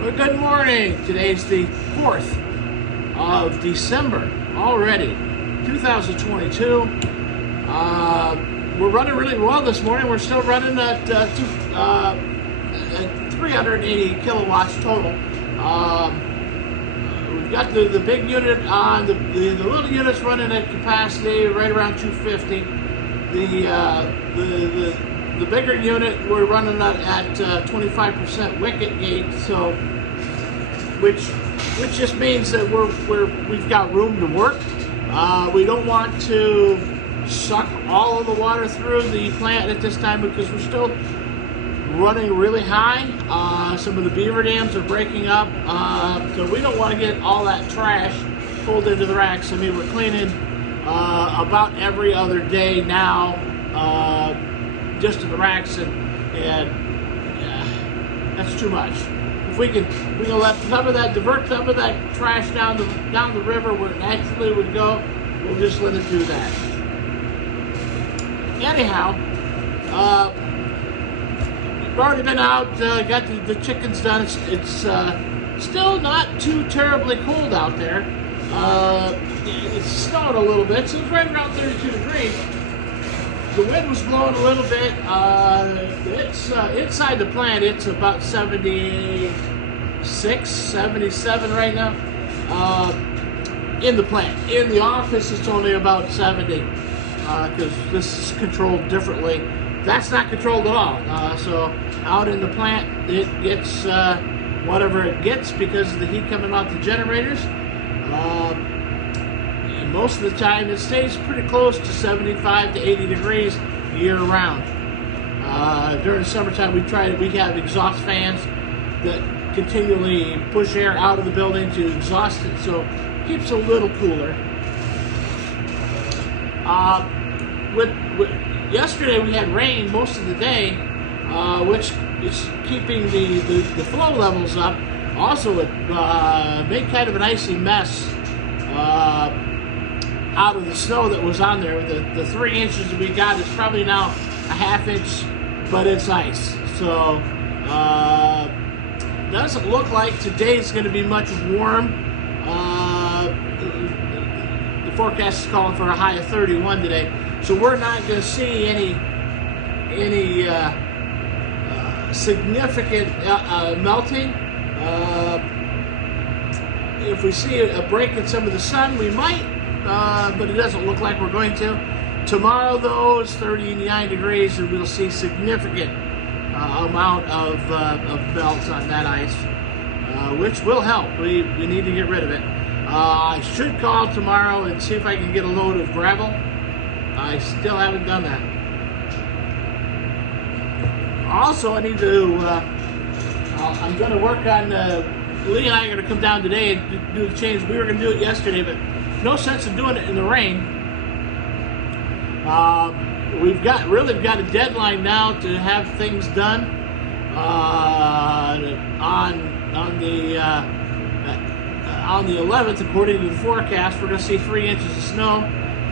Well, good morning. Today's the 4th of December already, 2022. We're running really well this morning. We're still running at 380 kilowatts total. We've got the big unit on, the little unit's running at capacity right around 250. The bigger unit we're running at 25% wicket gate, so which just means that we've got room to work. We don't want to suck all of the water through the plant at this time because we're still running really high. Some of the beaver dams are breaking up, so we don't want to get all that trash pulled into the racks. I mean, we're cleaning about every other day now, just in the racks, and that's too much. If we can let divert some of that trash down the river where it naturally would go, we'll just let it do that. Anyhow, we've already been out, got the chickens done. It's still not too terribly cold out there. It's snowed a little bit, so it's right around 32 degrees. The wind was blowing a little bit. It's inside the plant, it's about 76, 77 right now. In the plant. In the office, it's only about 70 because this is controlled differently. That's not controlled at all. So out in the plant, it gets whatever it gets because of the heat coming off the generators. Most of the time it stays pretty close to 75 to 80 degrees year round. During the summertime we have exhaust fans that continually push air out of the building to exhaust it, so it keeps it a little cooler. Yesterday we had rain most of the day, which is keeping the flow levels up. Also it made kind of an icy mess out of the snow that was on there. The 3 inches that we got is probably now a ½ inch, but it's ice. So doesn't look like today's going to be much warm. The forecast is calling for a high of 31 today, so we're not going to see any significant melting. If we see a break in some of the sun, we might. But it doesn't look like we're going to. Tomorrow, though, is 39 degrees, and we'll see significant amount of melt on that ice, which will help. We need to get rid of it. I should call tomorrow and see if I can get a load of gravel. I still haven't done that. Also, I need to. I'm going to work on. Lee and I are going to come down today and do the change. We were going to do it yesterday, but no sense in doing it in the rain. We've got a deadline now to have things done on the 11th, according to the forecast. We're going to see 3 inches of snow.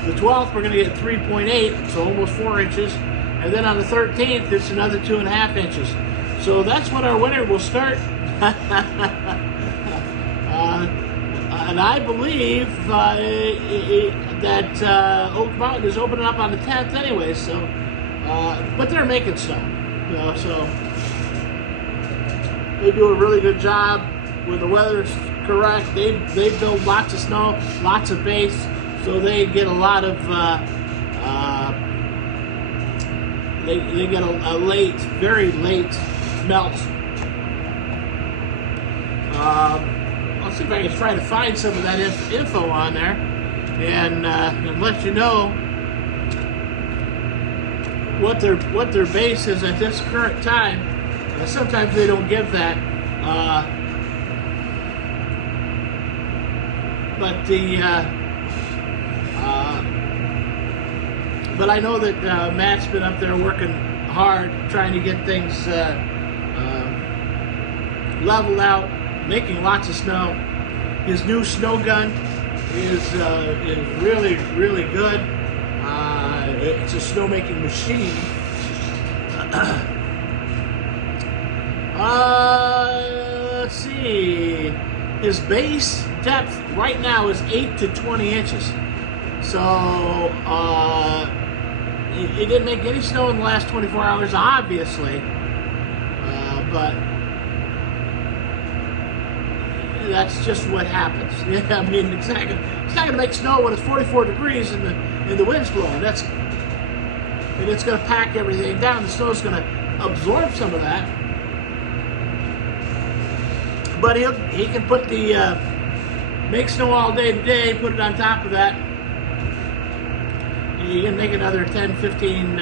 The 12th, we're going to get 3.8, so almost 4 inches. And then on the 13th, it's another 2.5 inches. So that's when our winter will start. And I believe that Oak Mountain is opening up on the 10th anyway, so, but they're making snow, so they do a really good job when the weather's correct. They build lots of snow, lots of base, so they get a lot of, they get a very late melt. I'll see if I can try to find some of that info on there and let you know what their base is at this current time. Sometimes they don't give that, but I know that Matt's been up there working hard trying to get things leveled out, making lots of snow. His new snow gun is really, really good. It's a snowmaking machine. Let's see his base depth right now is 8 to 20 inches. So it didn't make any snow in the last 24 hours, obviously, but that's just what happens. Yeah, I mean, it's not going to make snow when it's 44 degrees and the wind's blowing. And it's going to pack everything down. The snow's going to absorb some of that. But he can put the make snow all day today, put it on top of that. You can make another 10, 15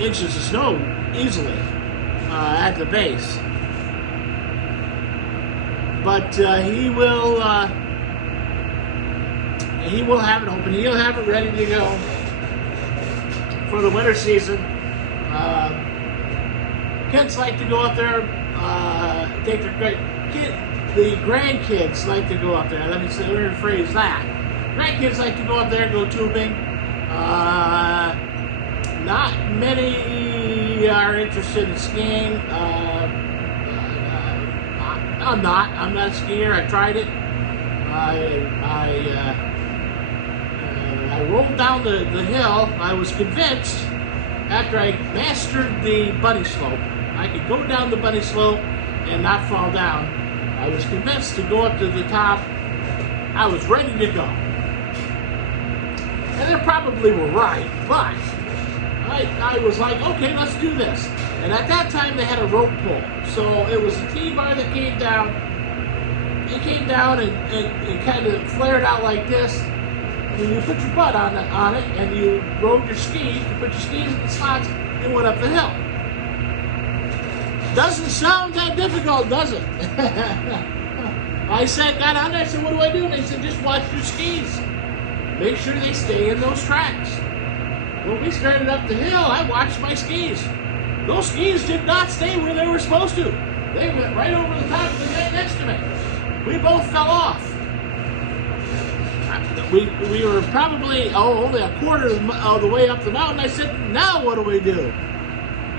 inches of snow easily at the base. But he will have it open. He'll have it ready to go for the winter season. Kids like to go up there, take their the grandkids like to go up there. Let me rephrase that. Grandkids like to go up there and go tubing. Not many are interested in skiing. I'm not a skier. I tried it. I rolled down the hill. I was convinced after I mastered the bunny slope, I could go down the bunny slope and not fall down. I was convinced to go up to the top. I was ready to go. And they probably were right, but I was like, okay, let's do this. And at that time, they had a rope pull. So it was a T-bar that came down. It came down and kind of flared out like this. And you put your butt on it, and you rode your skis. You put your skis in the slots and went up the hill. Doesn't sound that difficult, does it? I got on there, I said, what do I do? And they said, just watch your skis. Make sure they stay in those tracks. When we started up the hill, I watched my skis. Those skis did not stay where they were supposed to. They went right over the top of the guy next to me. We both fell off. We were probably only a quarter of the way up the mountain. I said, now what do we do?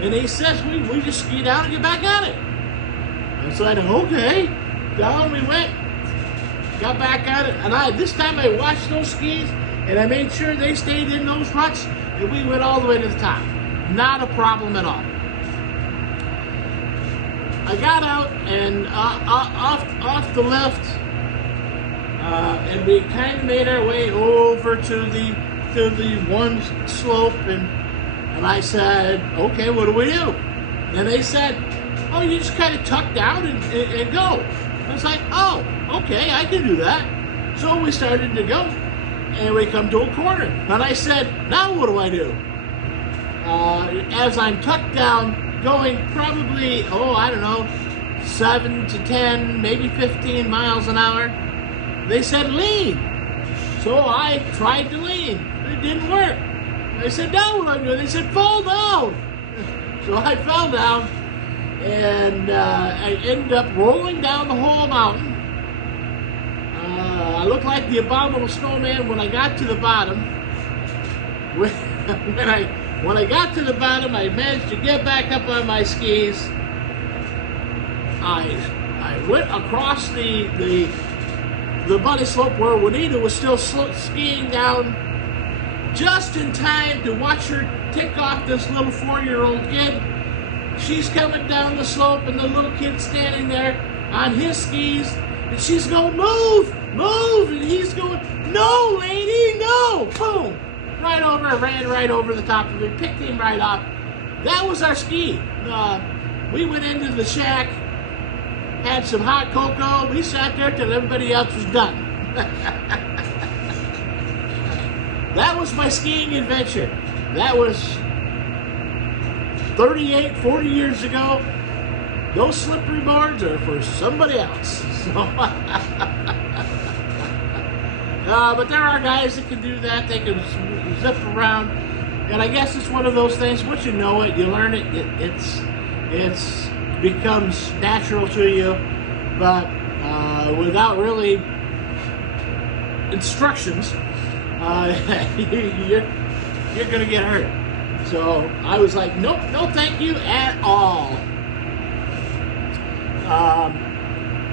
And he says, we just ski down and get back at it. And so I said, okay. Down we went, got back at it, and this time I watched those skis, and I made sure they stayed in those ruts, and we went all the way to the top. Not a problem at all. I got out and off the lift, and we kind of made our way over to the one slope, and I said, okay, what do we do? And they said, oh, you just kind of tuck down and go. I was like, oh, okay, I can do that. So we started to go, and we come to a corner. And I said, now what do I do? As I'm tucked down, going probably, 7 to 10, maybe 15 miles an hour, they said lean. So I tried to lean. It didn't work. I said, now what do I do? They said, fall down. So I fell down. And I ended up rolling down the whole mountain. I looked like the abominable snowman when I got to the bottom. When I got to the bottom, I managed to get back up on my skis. I went across the bunny slope where Juanita was still skiing down, just in time to watch her tick off this little 4-year-old kid. She's coming down the slope, and the little kid's standing there on his skis, and she's going, move, move, and he's going, no, lady, no, boom, ran right over the top of it, picked him right up. That was our ski. We went into the shack, had some hot cocoa, we sat there till everybody else was done. That was my skiing adventure. That was 38, 40 years ago. Those slippery boards are for somebody else. So, but there are guys that can do that. They can zip around. And I guess it's one of those things, once you know it, you learn it, it's becomes natural to you. But without really instructions, you're going to get hurt. So I was like, nope, no thank you at all.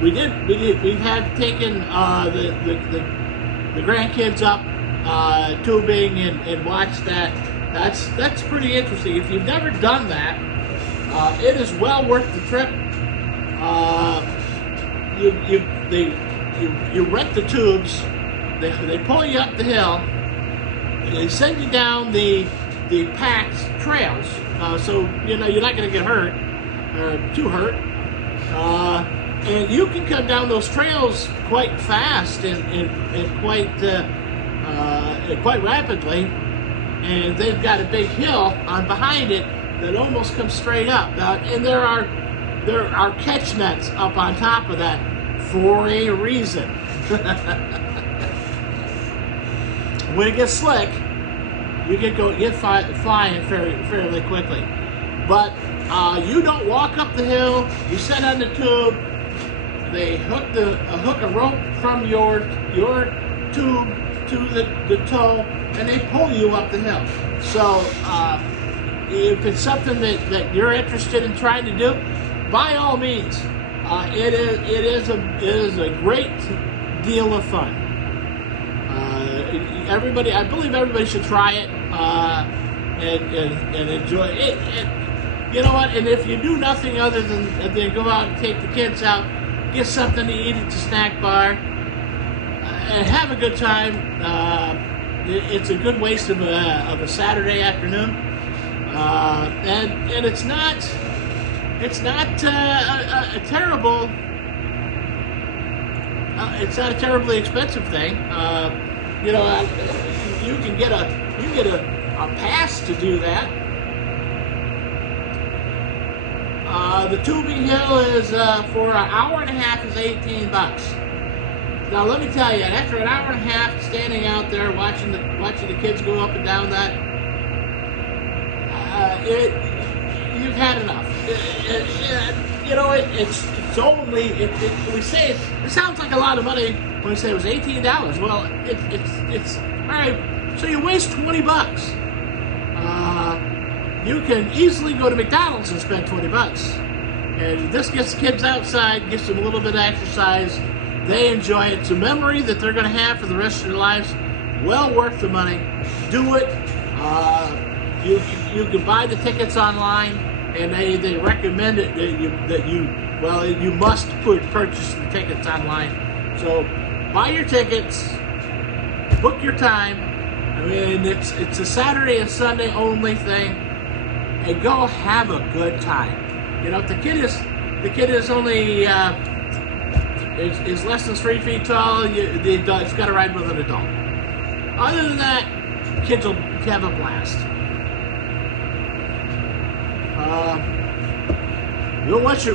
We've had taken the grandkids up tubing and watched that. That's pretty interesting. If you've never done that, it is well worth the trip. You rent the tubes. They pull you up the hill. They send you down the packed trails, so you're not going to get hurt or too hurt. And you can come down those trails quite fast and quite rapidly. And they've got a big hill on behind it that almost comes straight up. And there are catch nets up on top of that for a reason. When it gets slick, you get flying fairly quickly. But you don't walk up the hill. You sit on the tube. They hook a rope from your tube to the toe, and they pull you up the hill. So if it's something that you're interested in trying to do, by all means, it is a great deal of fun. I believe everybody should try it and enjoy it. You know what? And if you do nothing other than go out and take the kids out, get something to eat at the snack bar, and have a good time. It's a good waste of a Saturday afternoon, and it's not a terrible. It's not a terribly expensive thing. You can get a pass to do that. The tubing hill is for an hour and a half is $18. Now let me tell you, after an hour and a half standing out there watching the kids go up and down that, you've had enough. It's only we say it sounds like a lot of money when we say it was $18. Well, it's all right. So you waste $20. You can easily go to McDonald's and spend $20. And this gets the kids outside, gets them a little bit of exercise. They enjoy it. It's a memory that they're going to have for the rest of their lives. Well worth the money. Do it. You can buy the tickets online, and they recommend it that you must purchase the tickets online. So buy your tickets, book your time. I mean, it's a Saturday and Sunday only thing, and go have a good time. If the kid is only is less than 3 feet tall, the adult's got to ride with an adult. Other than that, kids will have a blast.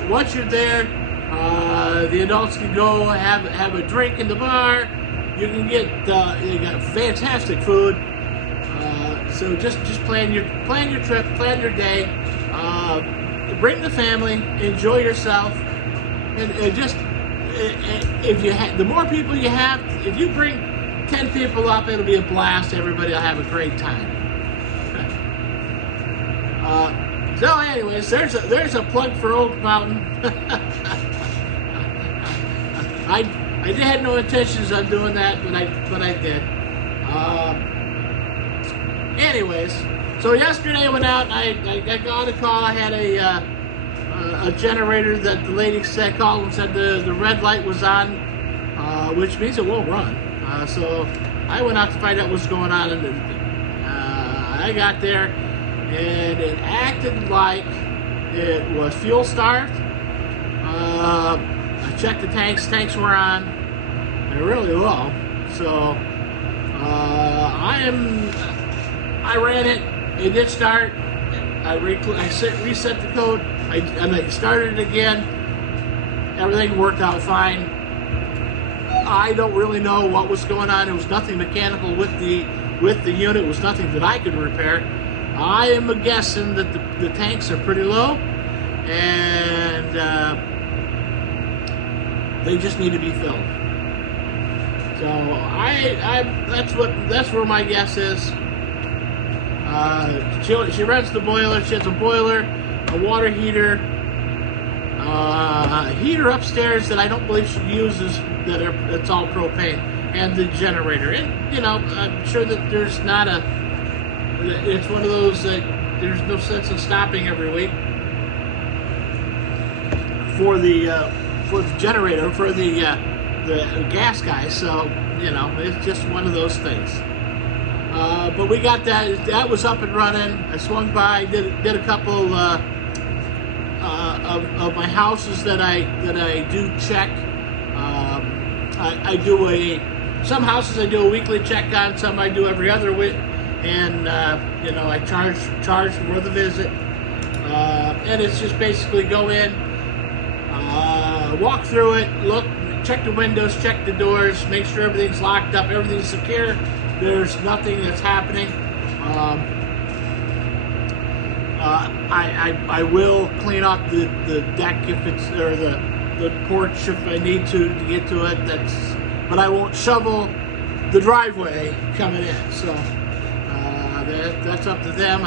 Once you're there, the adults can go have a drink in the bar. You can get you got fantastic food. So just plan your trip, plan your day. Bring the family, enjoy yourself, and just if the more people you have, if you bring 10 people up, it'll be a blast. Everybody will have a great time. So, anyways, there's a plug for Old Mountain. I had no intentions of doing that, but I did. Anyways, so yesterday I went out and I got a call. I had a generator that the lady called and said the red light was on, which means it won't run. So I went out to find out what's going on, and I got there, and it acted like it was fuel starved. I checked the tanks were on. They're really low. So I ran it. It did start. I reset the code. I started it again. Everything worked out fine. I don't really know what was going on. There was nothing mechanical with the unit. It was nothing that I could repair. I am guessing that the tanks are pretty low, and they just need to be filled. So that's where my guess is. She runs the boiler. She has a boiler, a water heater, heater upstairs that I don't believe she uses, it's all propane, and the generator. And you know, I'm sure that there's not it's one of those that there's no sense in stopping every week for the generator, for the gas guy. So you know, it's just one of those things. But we got that was up and running. I swung by, did a couple of my houses that I do check. I do some houses I do a weekly check on, some I do every other week, and you know, I charge for the visit. And it's just basically go in, walk through it, look, check the windows, check the doors, make sure everything's locked up, everything's secure, there's nothing that's happening. I will clean off the deck if it's, or the porch if I need to get to it. But I won't shovel the driveway coming in. So that's up to them.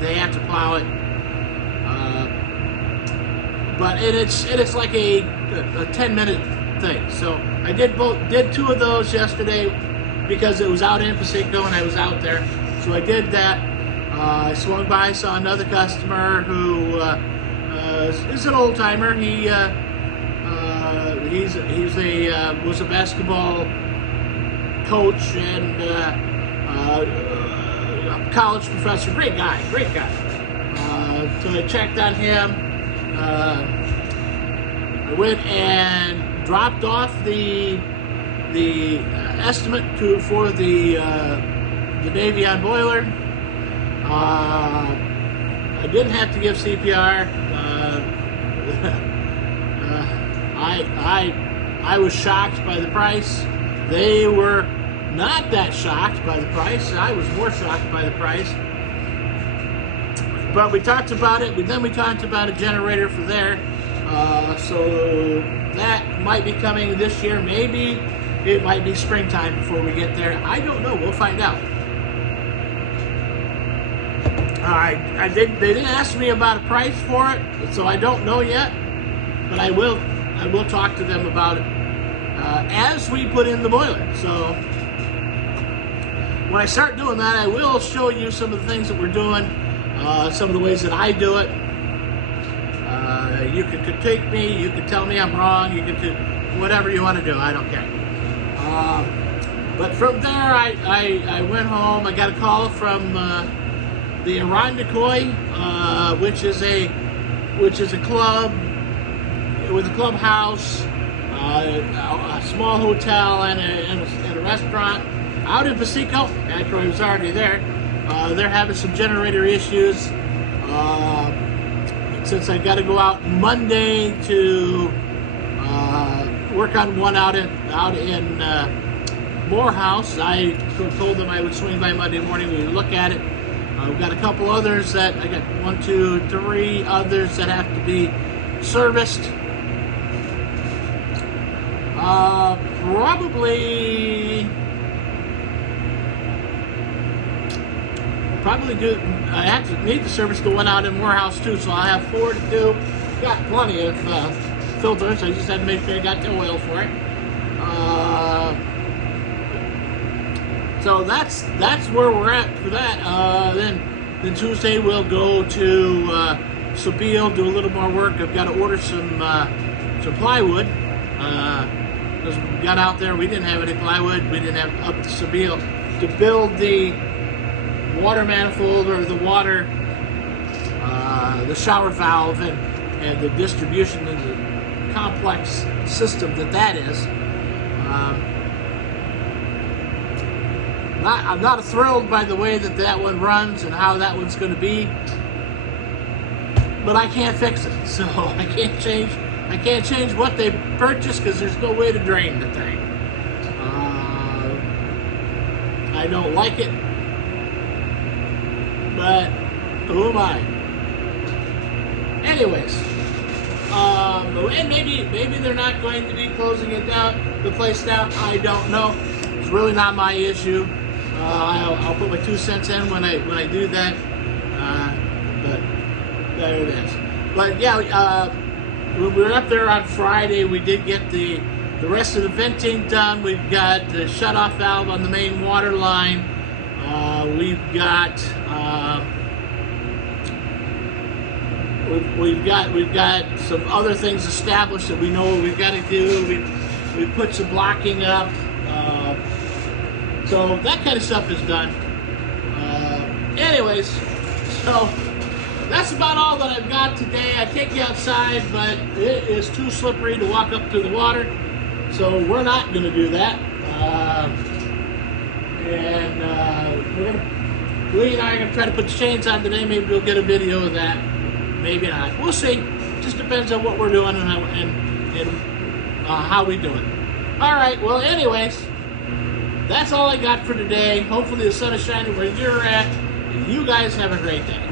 They have to plow it. But it's like a 10-minute thing. So I did two of those yesterday because it was out in Pasico and I was out there. So I did that. I swung by, saw another customer who is an old timer. Was a basketball coach and college professor. Great guy. So I checked on him. I went and dropped off the estimate for the Davion boiler. I didn't have to give CPR. I was shocked by the price. They were not that shocked by the price. I was more shocked by the price. But we talked about it. Then we talked about a generator for there. So that might be coming this year. Maybe it might be springtime before we get there. I don't know. We'll find out. They didn't ask me about a price for it, so I don't know yet. But I will talk to them about it as we put in the boiler. So when I start doing that, I will show you some of the things that we're doing, some of the ways that I do it. You can critique me, you can tell me I'm wrong, you can do whatever you want to do. I don't care. But from there, I went home. I got a call from the Irondequoit, which is a club with a clubhouse, a small hotel, and a restaurant out in Pasico. After I was already there, they're having some generator issues. Since I got to go out Monday to work on one out in Morehouse, I told them I would swing by Monday morning. We would look at it. We've got a couple others I got 1, 2, 3 others that have to be serviced. Probably do. I need to service the one out in Morehouse too, so I'll have 4 to do. Got plenty of filters. I just had to make sure I got the oil for it. So that's where we're at for that. Then Tuesday we'll go to Sabile, do a little more work. I've got to order some plywood. Because we got out there, we didn't have any plywood. We didn't have up to Sabile to build the water manifold or the water, the shower valve, and the distribution of the complex system that is. I'm not thrilled by the way that one runs and how that one's going to be, but I can't fix it, so I can't change what they purchased because there's no way to drain the thing. I don't like it, but who am I? Anyways, and maybe they're not going to be closing the place down. I don't know. It's really not my issue. I'll put my 2 cents in when I do that. But there it is. But yeah, we were up there on Friday. We did get the rest of the venting done. We've got the shutoff valve on the main water line. We've got some other things established that we know what we've got to do. We put some blocking up. So that kind of stuff is done. Anyways, so that's about all that I've got today. I take you outside, but it is too slippery to walk up to the water, so we're not going to do that. Lee and I are going to try to put the chains on today. Maybe we'll get a video of that. Maybe not. We'll see. Just depends on what we're doing and how we do it. All right. Well, anyways, that's all I got for today. Hopefully the sun is shining where you're at. You guys have a great day.